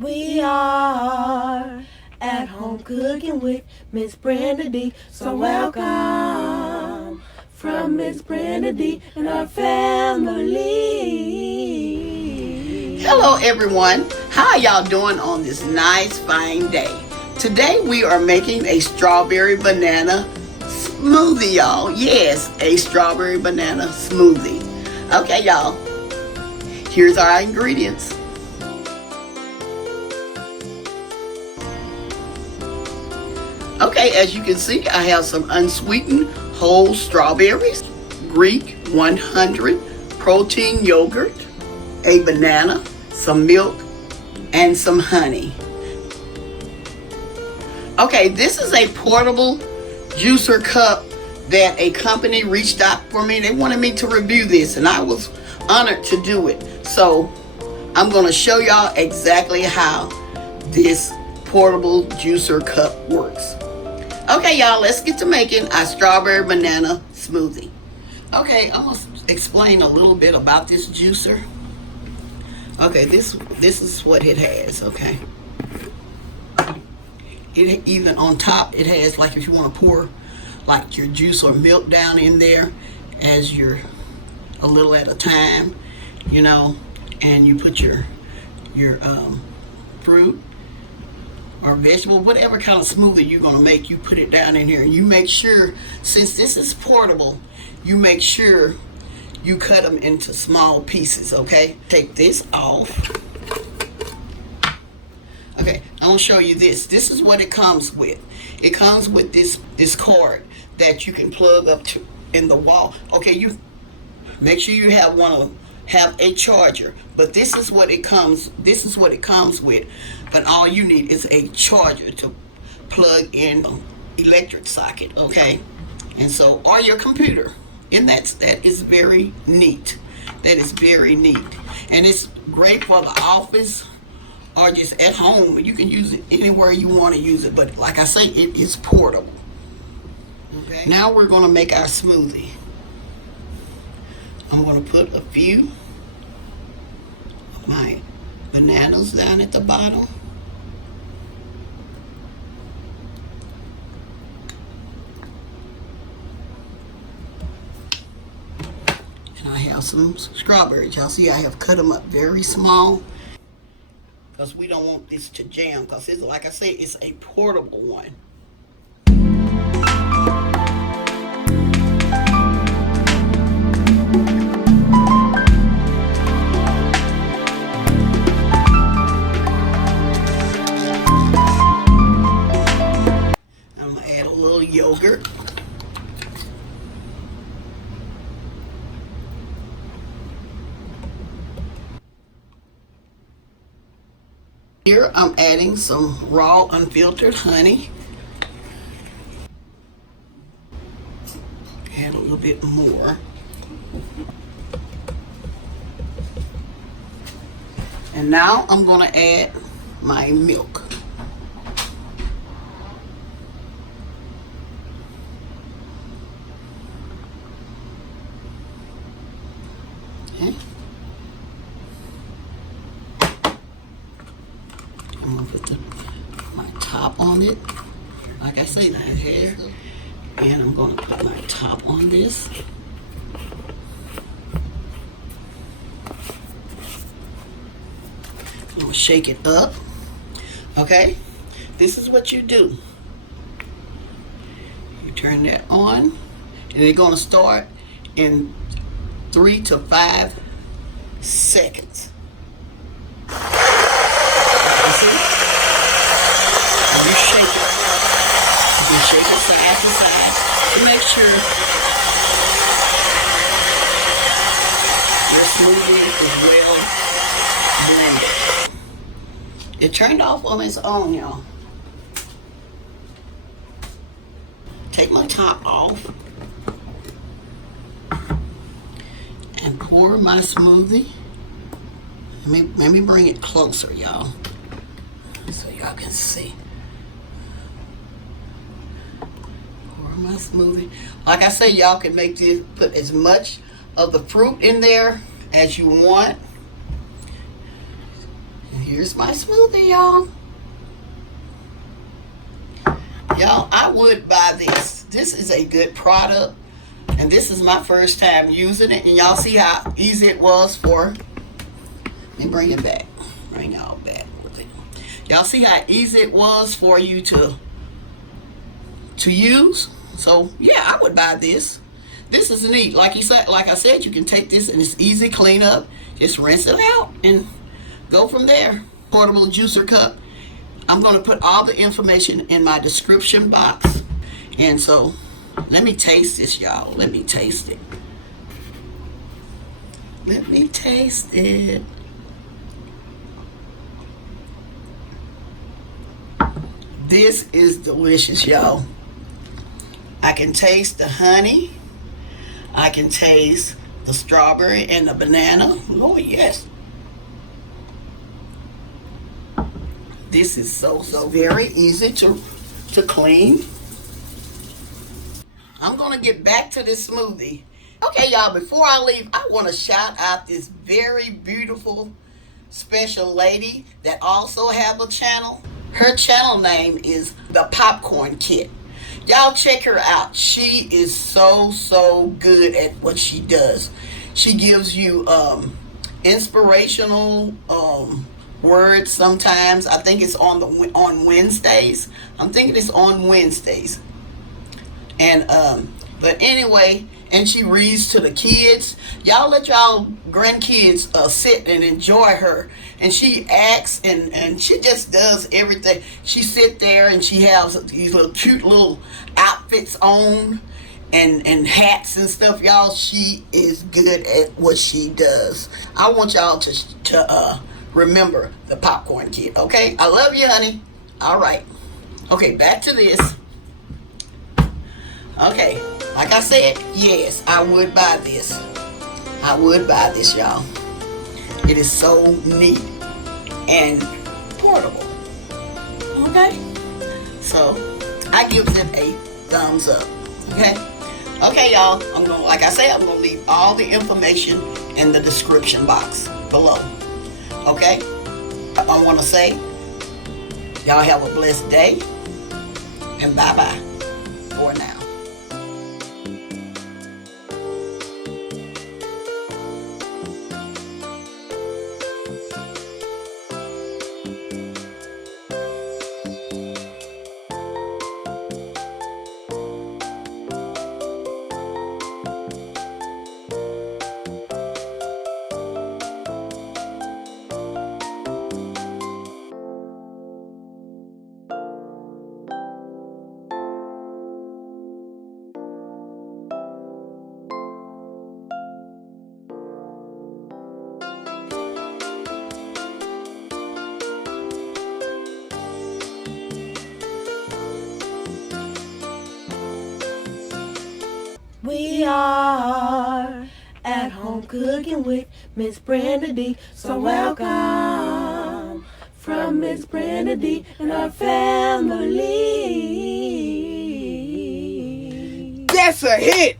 We are at home cooking with Miss Brenda D. So welcome from Miss Brenda D and our family. Hello everyone. How y'all doing on this nice fine day? Today we are making a strawberry banana smoothie, y'all. Yes, a strawberry banana smoothie. Okay, y'all. Here's our ingredients. Okay, as you can see, I have some unsweetened whole strawberries, Greek 100 protein yogurt, a banana, some milk, and some honey. Okay, this is a portable juicer cup that a company reached out for me. They wanted me to review this, and I was honored to do it. So I'm going to show y'all exactly how this portable juicer cup works. Okay, y'all, let's get to making our strawberry banana smoothie. Okay, I'm going to explain a little bit about this juicer. Okay, this is what it has, okay. It even on top, it has, like, if you want to pour like your juice or milk down in there as you're a little at a time, you know, and you put your fruit or vegetable, whatever kind of smoothie you're going to make, you put it down in here. And you make sure, since this is portable, you make sure you cut them into small pieces, okay? Take this off. Okay, I'm going to show you this. This is what it comes with. It comes with this cord that you can plug up to in the wall. Okay, you make sure you have a charger, but this is what it comes with. But all you need is a charger to plug in electric socket, okay? And so, or your computer. And that is very neat. That is very neat. And it's great for the office or just at home. You can use it anywhere you want to use it, but like I say, it is portable. Okay. Now we're going to make our smoothie. I'm going to put a few of my bananas down at the bottom. And I have some strawberries. Y'all see I have cut them up very small because we don't want this to jam, because it's, like I say, it's a portable one. Yogurt. Here I'm adding some raw unfiltered honey. Add a little bit more. And now I'm going to add my milk. Okay. I'm going to put my top on it. Like I say, that here. And I'm going to put my top on this. I'm going to shake it up. Okay? This is what you do. You turn that on. And it's going to start in 3 to 5 seconds. You see? And you shake it. You can shake it side to side to make sure your smoothie is well blended. It turned off on its own, y'all. Take my top off. And pour my smoothie. Let me bring it closer, y'all, so y'all can see. Pour my smoothie. Like I say, y'all can make this, put as much of the fruit in there as you want. And Here's my smoothie, y'all. Y'all, I would buy this. This is a good product. And this is my first time using it. And y'all see how easy it was for... Let me bring it back. Bring y'all back with it. Y'all see how easy it was for you to use? So, yeah, I would buy this. This is neat. Like I said, you can take this and it's easy clean up. Just rinse it out and go from there. Portable juicer cup. I'm going to put all the information in my description box. And so, let me taste this, y'all. Let me taste it. Let me taste it. This is delicious, y'all. I can taste the honey. I can taste the strawberry and the banana. Oh, yes. This is so very easy to clean. I'm going to get back to this smoothie. Okay, y'all, before I leave, I want to shout out this very beautiful, special lady that also have a channel. Her channel name is The Popcorn Kit. Y'all check her out. She is so good at what she does. She gives you inspirational words sometimes. I think it's on Wednesdays. I'm thinking it's on Wednesdays. And but anyway, and she reads to the kids. Y'all let y'all grandkids sit and enjoy her. And she acts and she just does everything. She sit there and she has these little cute little outfits on and hats and stuff. Y'all, she is good at what she does. I want y'all to remember the Popcorn Kid, okay? I love you, honey. All right. Okay, back to this. Okay, like I said, yes, I would buy this. I would buy this, y'all. It is so neat and portable. Okay? So, I give it a thumbs up. Okay? Okay, y'all. Like I said, I'm gonna leave all the information in the description box below. Okay? I wanna say, y'all have a blessed day. And bye-bye for now. We are at home cooking with Miss Brenda D. So welcome from Miss Brenda D and her family. That's a hit!